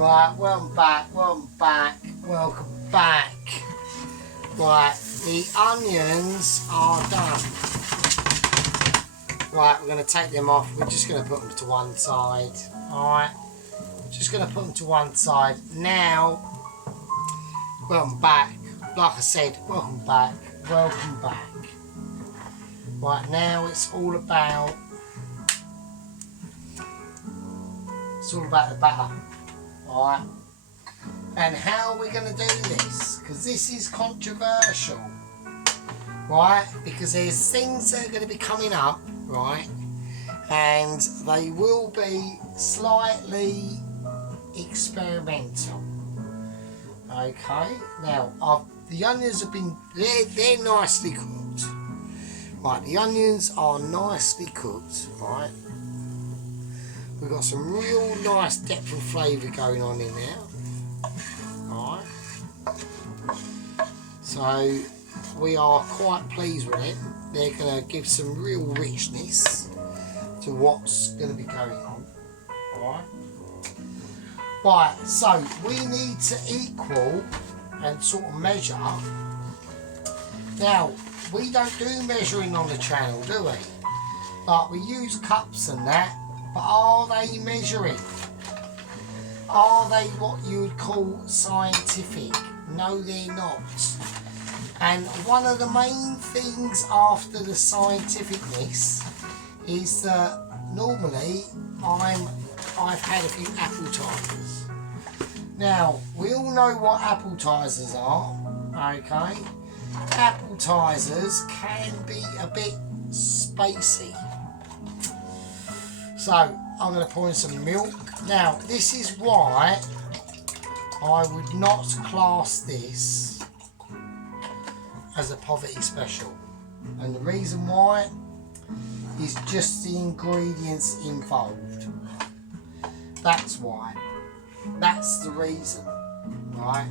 Right, welcome back, welcome back, welcome back. Right, the onions are done. Right, we're going to take them off. We're just going to put them to one side. Alright, just going to put them to one side. Now, welcome back. Like I said, welcome back, welcome back. Right, now it's all about the batter. Alright, and how are we going to do this? Because this is controversial, right? Because there's things that are going to be coming up, right? And they will be slightly experimental. Okay, now the onions have been, they're nicely cooked. Right, the onions are nicely cooked, right? We've got some real nice depth of flavour going on in there. Alright. So we are quite pleased with it. They're going to give some real richness to what's going to be going on. Alright. Right, so we need to equal and sort of measure. Now, we don't do measuring on the channel, do we? Like, we use cups and that. But are they measuring? Are they what you would call scientific? No, they're not. And one of the main things after the scientificness is that normally I've had a few appetizers. Now, we all know what appetizers are, okay? Appetizers can be a bit spacey. So, I'm going to pour in some milk. Now, this is why I would not class this as a poverty special. And the reason why is just the ingredients involved. That's why. That's the reason, right?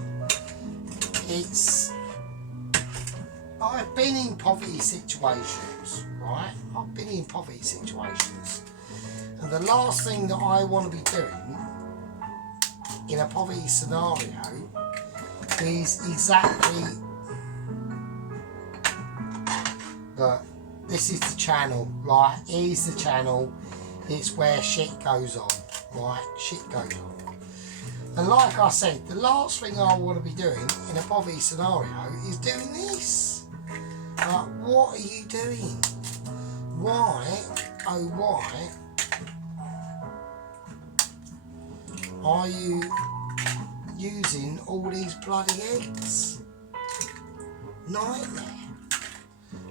I've been in poverty situations, right? I've been in poverty situations. And the last thing that I want to be doing in a poverty scenario is exactly that. This is the channel, right? Here's the channel. It's where shit goes on, right? Shit goes on. And like I said, the last thing I want to be doing in a poverty scenario is doing this. Like, what are you doing? Why, oh why, are you using all these bloody eggs? Nightmare.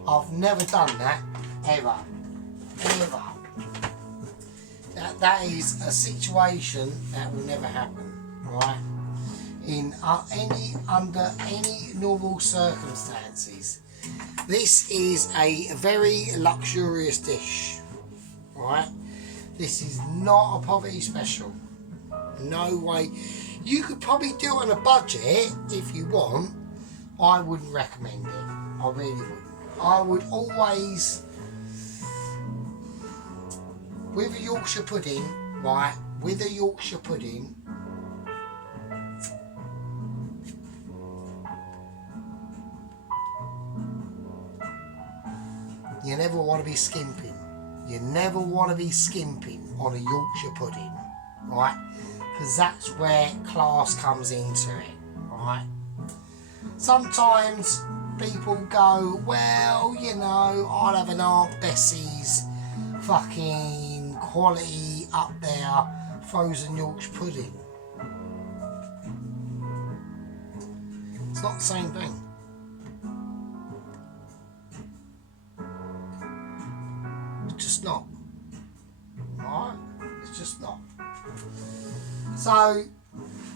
I've never done that, ever. Ever. That is a situation that will never happen, right? Under any normal circumstances. This is a very luxurious dish, right? This is not a poverty special. No way. You could probably do it on a budget if you want. I wouldn't recommend it. I really wouldn't. I would always, with a Yorkshire pudding, right? With a Yorkshire pudding, you never want to be skimping. You never want to be skimping on a Yorkshire pudding, right? Because that's where class comes into it, right? Sometimes people go, well, you know, I'll have an Aunt Bessie's fucking quality up there frozen Yorkshire pudding. It's not the same thing. It's just not. Right? It's just not. So,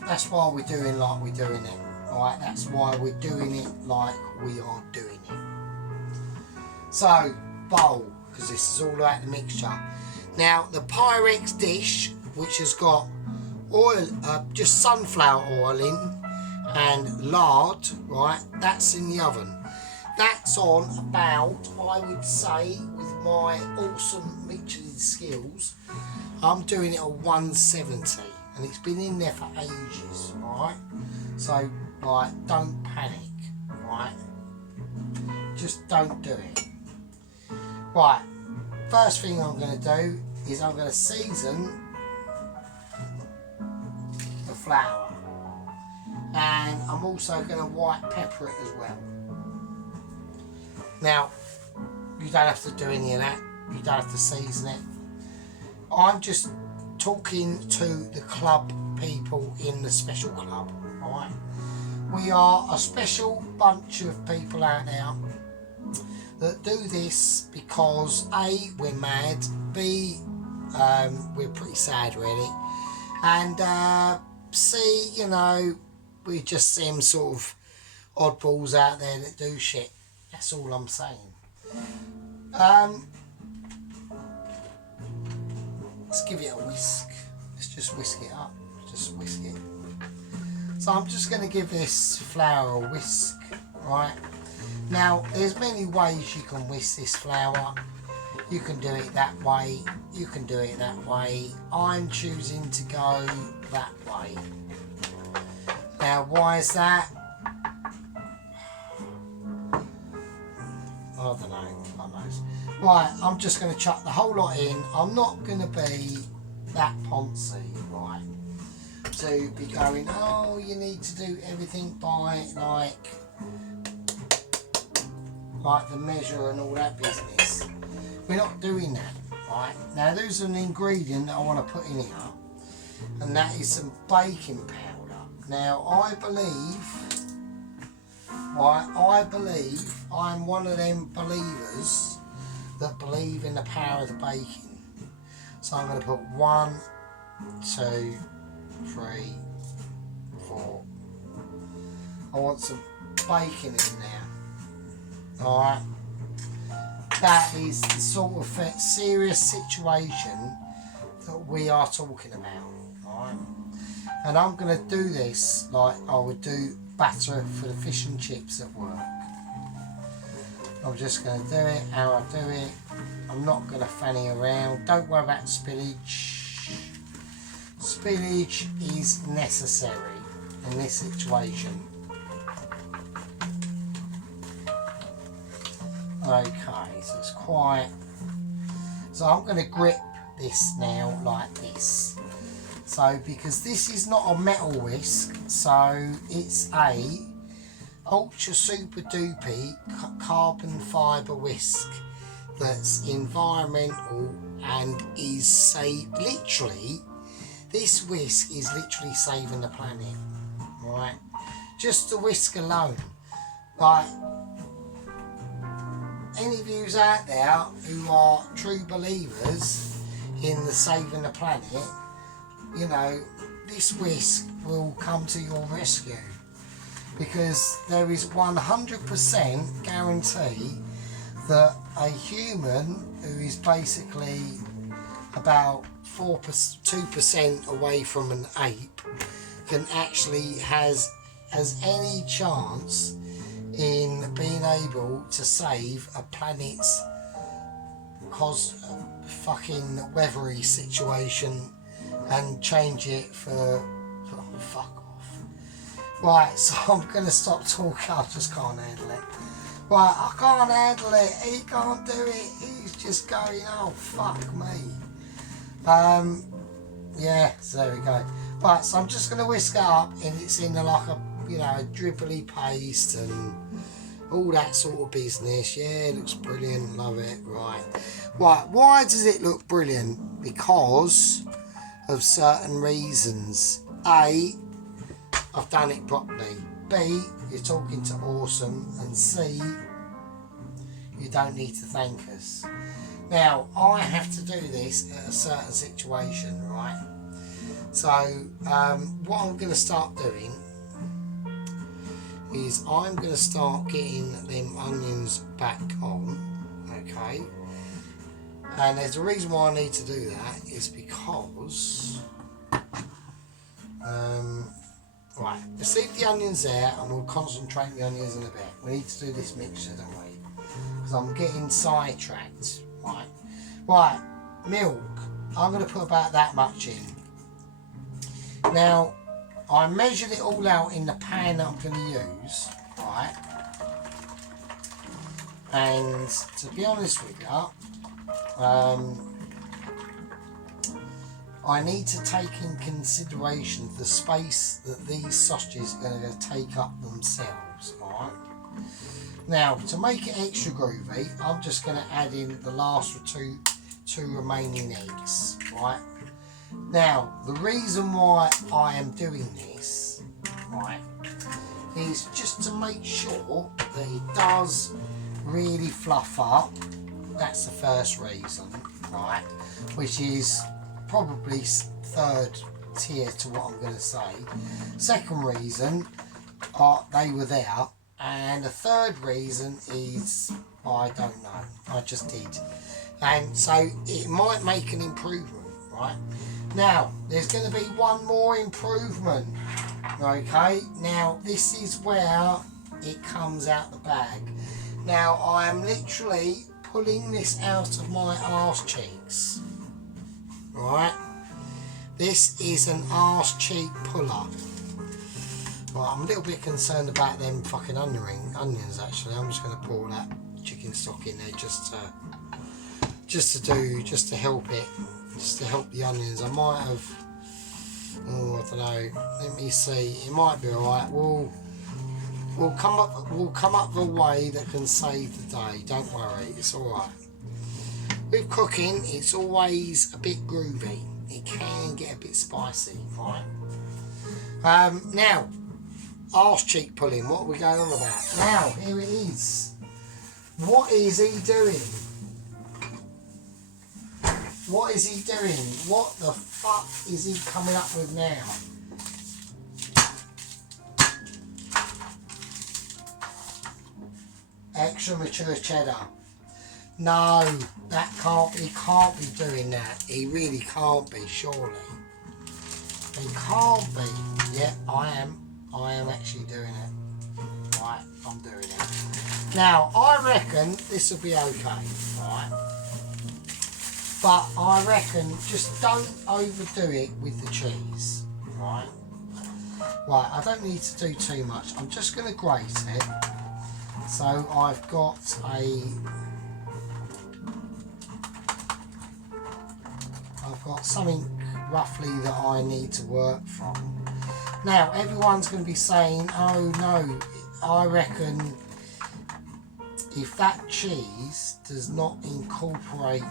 that's why we're doing like we're doing it. Alright, that's why we're doing it like we are doing it. So, bowl, because this is all about the mixture. Now, the Pyrex dish, which has got oil, just sunflower oil in, and lard, right, that's in the oven. That's on about, I would say, with my awesome Michelin skills, I'm doing it at 170. and it's been in there for ages, right? So, like, don't panic, right? Just don't do it. Right, first thing I'm going to do is I'm going to season the flour, and I'm also going to white pepper it as well. Now, you don't have to do any of that, you don't have to season it. I'm just talking to the club people in the special club, right? We are a special bunch of people out there that do this because A, we're mad, B, we're pretty sad really, and C, you know, we just them sort of oddballs out there that do shit. That's all I'm saying. Let's give it a whisk. Let's just whisk it up. Just whisk it. So I'm just going to give this flour a whisk, right? Now, there's many ways you can whisk this flour. You can do it that way. You can do it that way. I'm choosing to go that way. Now, why is that? I don't know. God knows. Right, I'm just going to chuck the whole lot in. I'm not going to be that poncy, right? To be going, oh, you need to do everything by like the measure and all that business. We're not doing that, right? Now, there's an ingredient that I want to put in here, and that is some baking powder. Now, I believe I'm one of them believers that believe in the power of the baking. So I'm going to put 1, 2, 3, 4. I want some bacon in there. Alright. That is the sort of serious situation that we are talking about. Alright. And I'm going to do this like I would do batter for the fish and chips at work. I'm just going to do it how I do it. I'm not going to fanny around. Don't worry about spillage. Spillage is necessary in this situation. Okay, so it's quite... So I'm going to grip this now like this. So, because this is not a metal whisk, so it's a ultra super duper carbon fibre whisk that's environmental and is literally, this whisk is literally saving the planet, right? Just the whisk alone. Like, any of yous out there who are true believers in the saving the planet, you know, this whisk will come to your rescue, because there is 100% guarantee that a human who is basically about 2% away from an ape can actually has any chance in being able to save a planet's fucking weathery situation and change it for fuck off. Right, so I'm going to stop talking. I just can't handle it. Right, I can't handle it. He can't do it. He's just going, oh, fuck me. Yeah, so there we go. Right, so I'm just going to whisk it up, and it's in like a, you know, a dribbly paste and all that sort of business. Yeah, it looks brilliant. Love it. Right. Right, why does it look brilliant? Because of certain reasons. A, I've done it properly. B, you're talking to Awesome. And C, you don't need to thank us. Now, I have to do this at a certain situation, right? So, what I'm going to start doing is I'm going to start getting them onions back on, okay? And there's a reason why I need to do that is because, right, let's leave the onions there and we'll concentrate the onions in a bit. We need to do this mixture, don't we? Because I'm getting sidetracked, right? Right, milk, I'm going to put about that much in. Now, I measured it all out in the pan that I'm going to use, right? And to be honest with you, I need to take in consideration the space that these sausages are going to take up themselves, alright? Now, to make it extra groovy, I'm just going to add in the last two remaining eggs, right? Now, the reason why I am doing this, right, is just to make sure that it does really fluff up. That's the first reason, right, which is probably third tier to what I'm going to say. Second reason, they were there, and the third reason is I don't know, I just did, and so it might make an improvement, right? Now there's going to be one more improvement, okay? Now this is where it comes out the bag. Now I am literally pulling this out of my arse cheeks. Right, this is an arse cheek puller. Right, I'm a little bit concerned about them fucking onions actually. I'm just going to pour that chicken stock in there just to help it, just to help the onions. I might have, oh I don't know. Let me see. It might be alright. We'll come up the way that can save the day. Don't worry, it's alright. With cooking, it's always a bit groovy. It can get a bit spicy, right? Now, arse cheek pulling. What are we going on about? Now, here it is. What is he doing? What is he doing? What the fuck is he coming up with now? Extra mature cheddar. No, he can't be doing that. He really can't be, surely. He can't be. Yeah, I am actually doing it. Right, I'm doing it. Now, I reckon this will be okay, right? But I reckon just don't overdo it with the cheese, right? Right, I don't need to do too much. I'm just going to grate it. So I've got something roughly that I need to work from. Now everyone's going to be saying, oh no, I reckon if that cheese does not incorporate,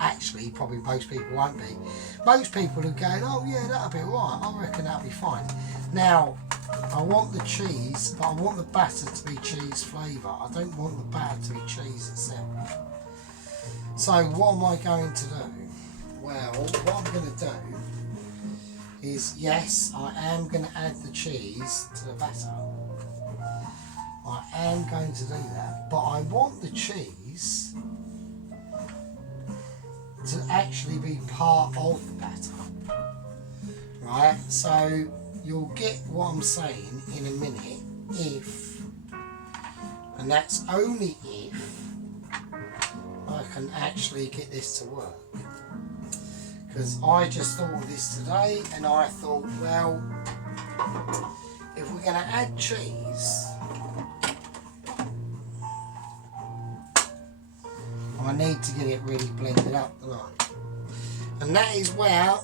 actually probably most people won't be. Most people are going, oh yeah, that'll be alright, I reckon that'll be fine. Now I want the cheese, but I want the batter to be cheese flavour. I don't want the batter to be cheese itself. So what am I going to do? Well, what I'm going to do is, yes, I am going to add the cheese to the batter. I am going to do that, but I want the cheese to actually be part of the batter. Right, so you'll get what I'm saying in a minute if, and that's only if, I can actually get this to work. Because I just thought of this today and I thought, well, if we're going to add cheese, I need to get it really blended up, don't I? And that is where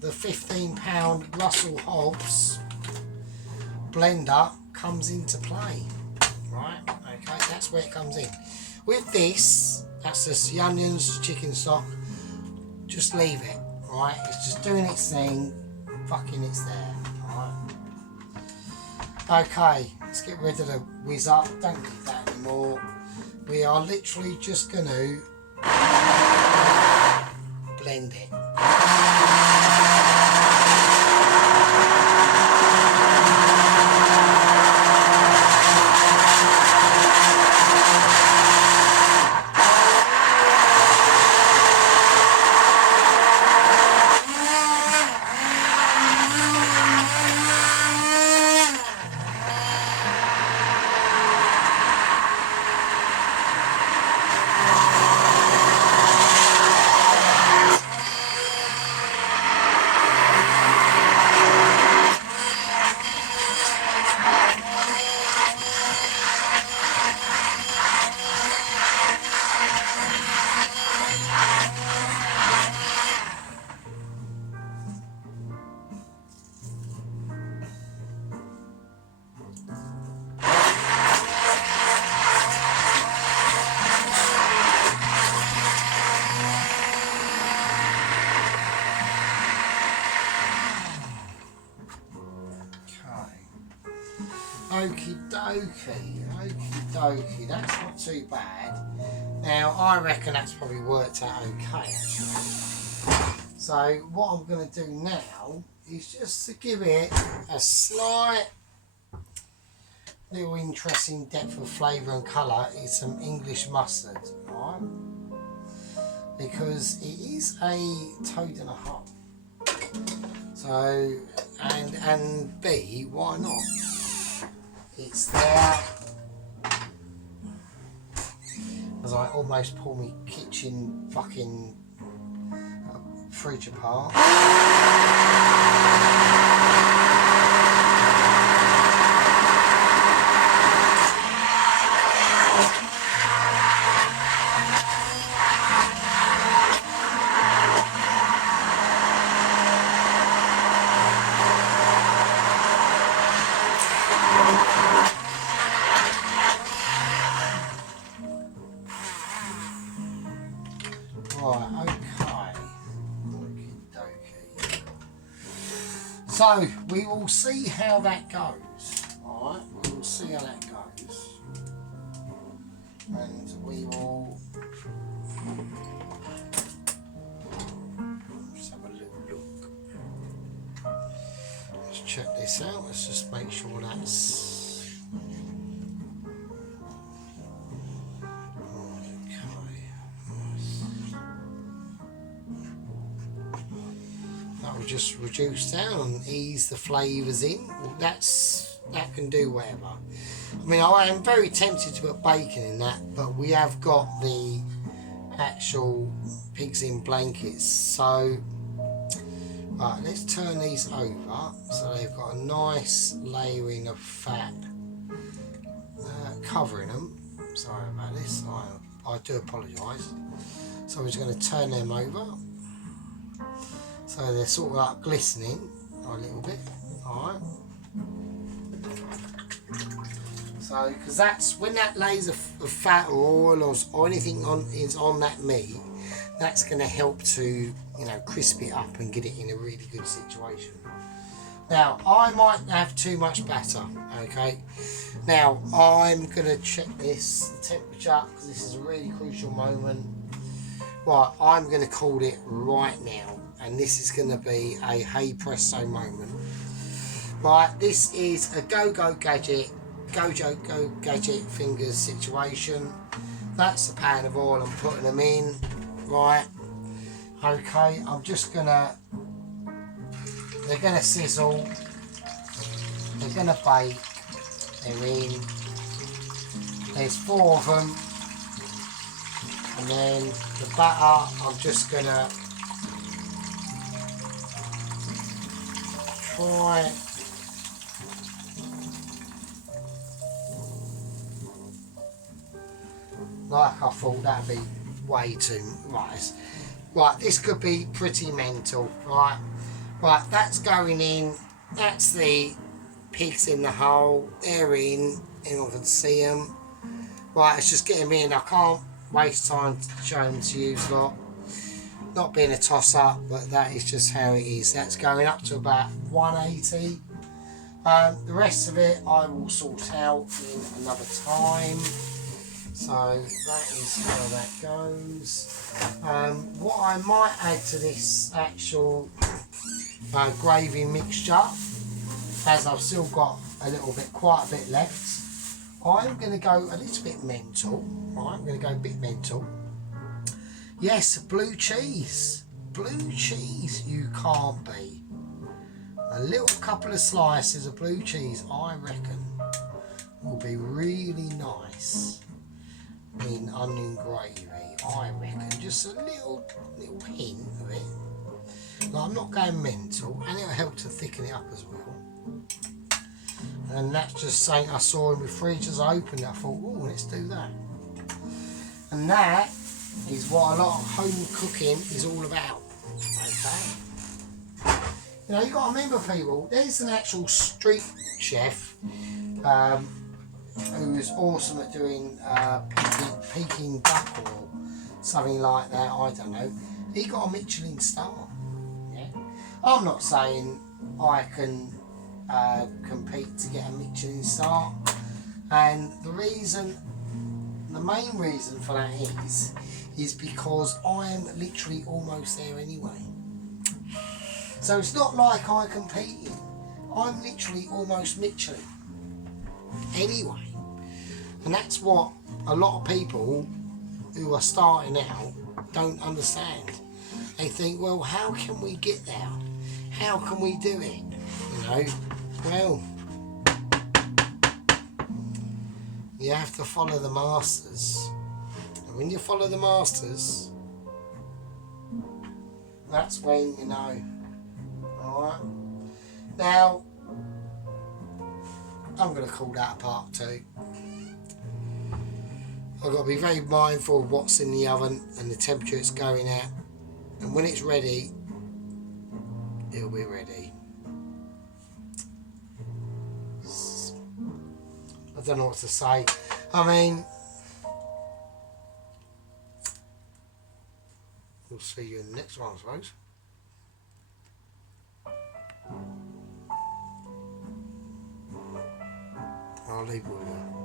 the £15 Russell Hobbs blender comes into play, right? Okay, that's where it comes in. With this, that's just the onions, chicken stock, just leave it, right? It's just doing its thing, fucking it's there, alright? Okay, let's get rid of the whiz up, don't need that anymore. We are literally just going to blend it. okie dokie, that's not too bad. Now I reckon that's probably worked out okay actually. So what I'm going to do now is just to give it a slight little interesting depth of flavour and colour is some English mustard, right? Because it is a toad and a half. So, and B, why not? It's there. As I almost pull my kitchen fucking fridge apart. So we will see how that goes. Alright, we will see how that goes. And we will just have a little look. Let's check this out. Let's just make sure that's just reduce down and ease the flavours in. That can do whatever. I mean, I am very tempted to put bacon in that, but we have got the actual pigs in blankets. So right, let's turn these over so they've got a nice layering of fat covering them. Sorry about this, I do apologise. So we're just going to turn them over. So they're sort of like glistening a little bit, alright. So, because that's when that lays of fat or oil or anything is on that meat, that's going to help to, you know, crisp it up and get it in a really good situation. Now, I might have too much batter, okay. Now, I'm going to check this, the temperature, because this is a really crucial moment. Right, I'm going to call it right now. And this is going to be a hey presto moment. Right, this is a go gadget fingers situation. That's a pan of oil. I'm putting them in. Right, okay, I'm just gonna, they're gonna sizzle, they're gonna bake, they're in. There's 4 of them, and then the batter I'm just gonna try like I thought that'd be way too right. Right, this could be pretty mental, right? Right, that's going in. That's the pigs in the hole. They're in, and I can see them. Right, it's just getting me in. I can't waste time showing to you lot. Not being a toss up, but that is just how it is. That's going up to about 180. The rest of it I will sort out in another time. So that is how that goes. What I might add to this actual gravy mixture, as I've still got a little bit, quite a bit left, I'm going to go a little bit mental. Right, I'm going to go a bit mental. Yes, blue cheese. Blue cheese, you can't beat. A little couple of slices of blue cheese, I reckon, will be really nice in onion gravy. I reckon just a little hint of it. Like, I'm not going mental, and it'll help to thicken it up as well. And that's just something I saw in the fridge as I opened it. I thought, oh, let's do that. And that is what a lot of home cooking is all about. Okay. You know, you got to remember, people, there's an actual street chef who is awesome at doing Peking duck or something like that. I don't know. He got a Michelin star. Yeah. I'm not saying I can compete to get a Michelin star, and the main reason for that is because I am literally almost there anyway. So it's not like I'm competing. I'm literally almost Michelin anyway. And that's what a lot of people who are starting out don't understand. They think, well, how can we get there? How can we do it? You know, well, you have to follow the masters. And when you follow the masters, that's when you know. Alright? Now, I'm going to call that a part 2. I've got to be very mindful of what's in the oven and the temperature it's going at. And when it's ready, it'll be ready. I don't know what to say. I mean, we'll see you in the next one, I suppose. I'll leave it with you.